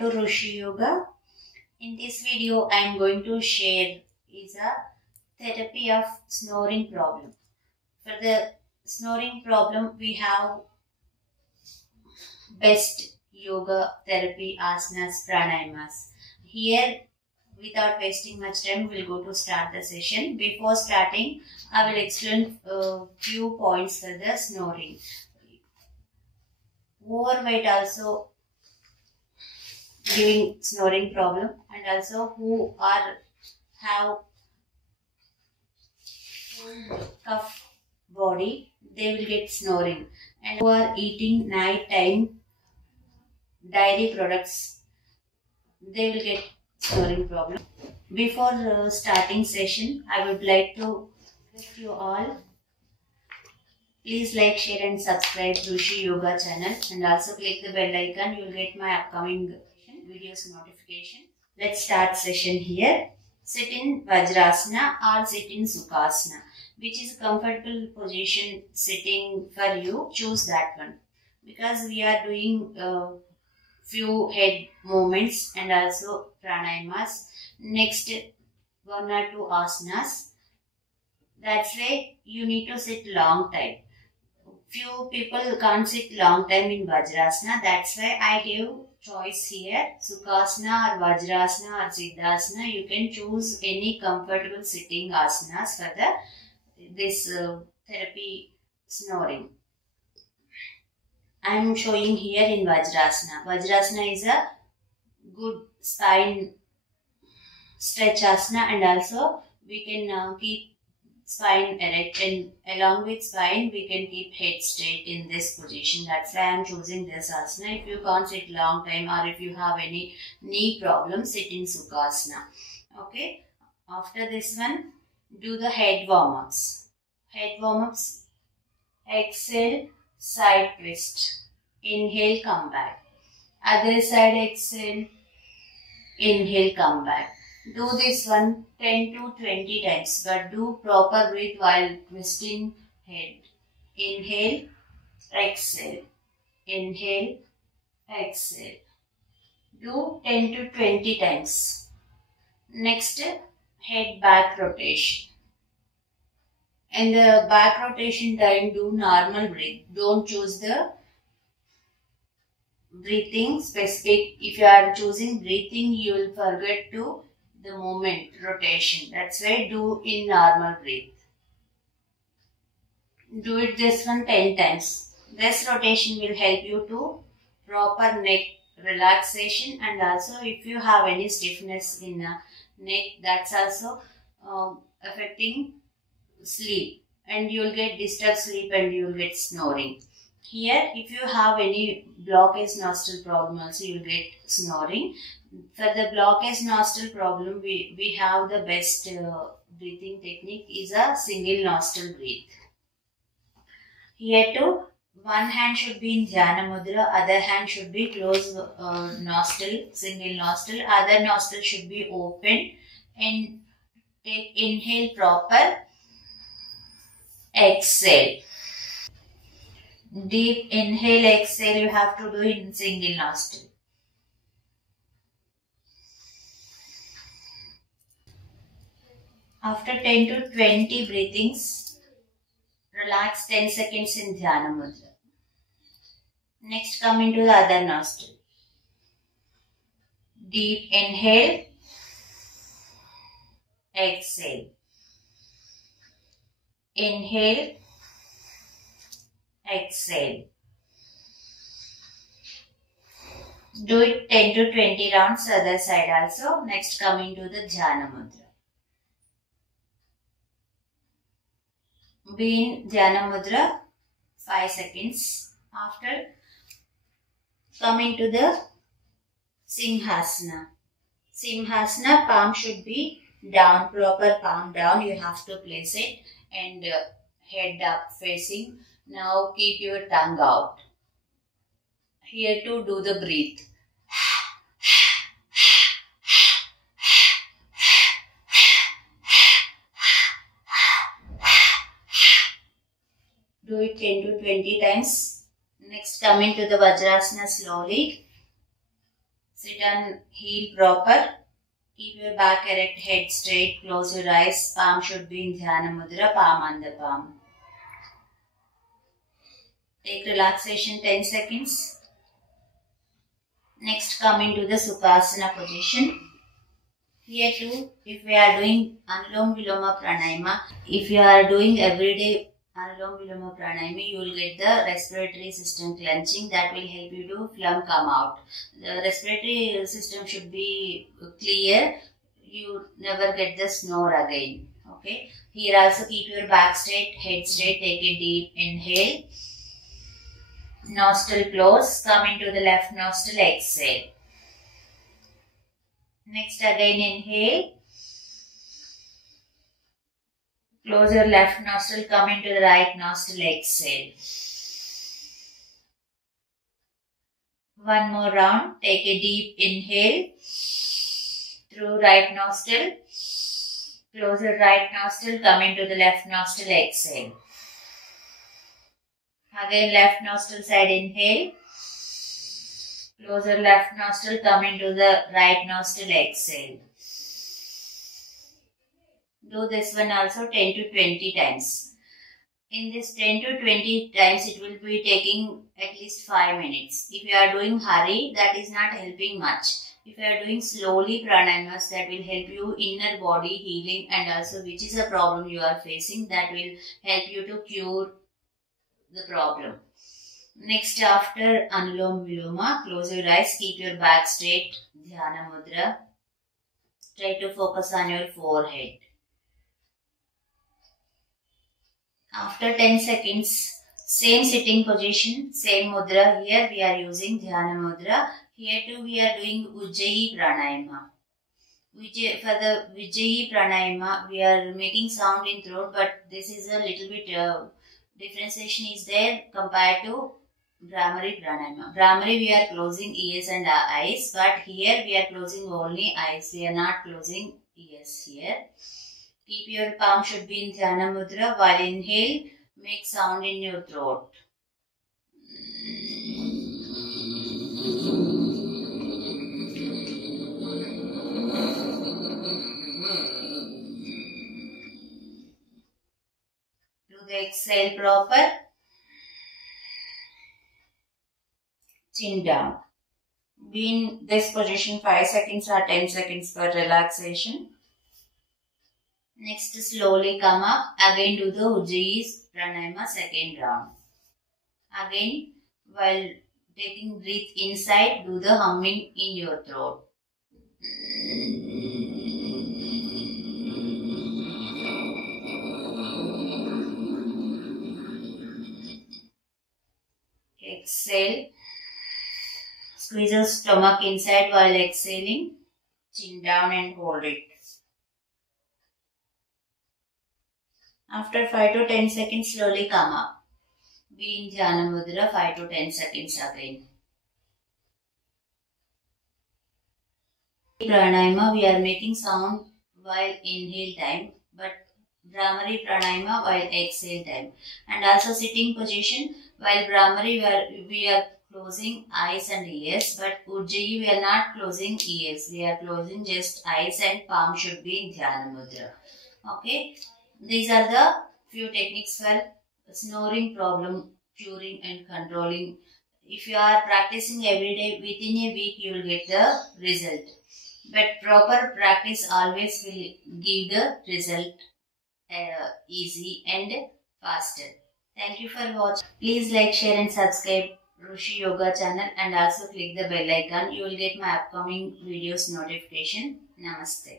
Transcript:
Welcome to Rishi Yoga. In this video, I am going to share is a therapy of snoring problem. For the snoring problem, we have best yoga therapy asanas, pranayamas. Here, without wasting much time, we'll go to start the session. Before starting, I will explain a few points for the snoring. Overweight also giving snoring problem, and also who have tough body, they will get snoring, and who are eating night time dairy products, they will get snoring problem. Before starting session, I would like to request you all, please like, share and subscribe to Rishi Yoga channel, and also click the bell icon. You will get my upcoming videos notification. Let's start session here. Sit in Vajrasana or sit in Sukhasana. Which is a comfortable position sitting for you, choose that one. Because we are doing few head movements and also pranayamas. Next, one or two asanas. That's why you need to sit long time. Few people can't sit long time in Vajrasana. That's why I gave choice here. Sukhasana or Vajrasana or Siddhasana. You can choose any comfortable sitting asanas for this therapy snoring. I am showing here in Vajrasana. Vajrasana is a good spine stretch asana, and also we can keep spine erect, and along with spine we can keep head straight in this position. That's why I am choosing this asana. If you can't sit long time or if you have any knee problem, sit in Sukhasana. Okay. After this one, do the head warm-ups. Head warm-ups. Exhale, side twist. Inhale, come back. Other side, exhale. Inhale, come back. Do this one 10 to 20 times, but do proper breath while twisting head. Inhale, exhale. Inhale, exhale. Do 10 to 20 times. Next, head back rotation. In the back rotation time, do normal breath. Don't choose the breathing specific. If you are choosing breathing, you will forget to the movement, rotation. That's why do in normal breath. Do it this one 10 times. This rotation will help you to proper neck relaxation, and also if you have any stiffness in neck, that's also affecting sleep, and you will get disturbed sleep and you will get snoring. Here, if you have any blockage nostril problem also, you will get snoring. For the blockage nostril problem, we have the best breathing technique is a single nostril breath. Here too, one hand should be in Jnana Mudra, other hand should be closed nostril, single nostril, other nostril should be open, and take inhale proper, exhale. Deep inhale, exhale you have to do in single nostril. After 10 to 20 breathings, relax 10 seconds in Dhyana Mudra. Next, come into the other nostril. Deep inhale, exhale. Inhale, exhale. Do it 10 to 20 rounds other side also. Next, come into the Dhyana Mudra. Be in Dhyana Mudra 5 seconds. After, come into the Simhasana. Simhasana, palm should be down, proper palm down. You have to place it, and head up facing. Now keep your tongue out. Here to do the breath. Do it 10 to 20 times. Next, come into the Vajrasana slowly. Sit on heel proper. Keep your back erect, head straight, close your eyes. Palm should be in Dhyana Mudra, palm under palm. Take relaxation 10 seconds. Next, come into the Sukhasana position. Here too, if we are doing Anulom Viloma Pranayama, if you are doing everyday Anulom Viloma Pranayama, you will get the respiratory system clenching that will help you to phlegm come out. The respiratory system should be clear. You never get the snore again. Okay. Here also keep your back straight, head straight. Take a deep inhale. Nostril close. Come into the left nostril. Exhale. Next again inhale. Close your left nostril. Come into the right nostril. Exhale. One more round. Take a deep inhale through right nostril. Close your right nostril. Come into the left nostril. Exhale. Again left nostril side inhale. Close your left nostril. Come into the right nostril. Exhale. Do this one also 10 to 20 times. In this 10 to 20 times, it will be taking at least 5 minutes. If you are doing hurry, that is not helping much. If you are doing slowly pranayamas, that will help you inner body healing, and also which is a problem you are facing, that will help you to cure the problem. Next, after Anulom Viloma, close your eyes, keep your back straight, Dhyana Mudra. Try to focus on your forehead. After 10 seconds, same sitting position, same mudra. Here we are using Dhyana Mudra. Here too we are doing Ujjayi Pranayama. For the Ujjayi Pranayama, we are making sound in throat, but this is a little bit differentiation is there compared to Bhramari Pranayama. Bhramari we are closing ears and eyes, but here we are closing only eyes. We are not closing ears here. Keep your palm should be in Dhyana Mudra. While inhale, make sound in your throat. Do the exhale proper. Chin down. Be in this position 5 seconds or 10 seconds for relaxation. Next, slowly come up. Again do the Ujjayi Pranayama second round. Again, while taking breath inside, do the humming in your throat. Exhale. Squeeze your stomach inside while exhaling. Chin down and hold it. After 5 to 10 seconds, slowly come up. Be in Dhyana Mudra 5 to 10 seconds again. Pranayama, we are making sound while inhale time, but Bhramari Pranayama while exhale time. And also sitting position, while Bhramari we are closing eyes and ears, but Ujjayi we are not closing ears. We are closing just eyes and palm should be in Dhyana Mudra. Okay. These are the few techniques for snoring problem, curing and controlling. If you are practicing every day, within a week you will get the result. But proper practice always will give the result easy and faster. Thank you for watching. Please like, share and subscribe Rushi Yoga channel, and also click the bell icon. You will get my upcoming videos notification. Namaste.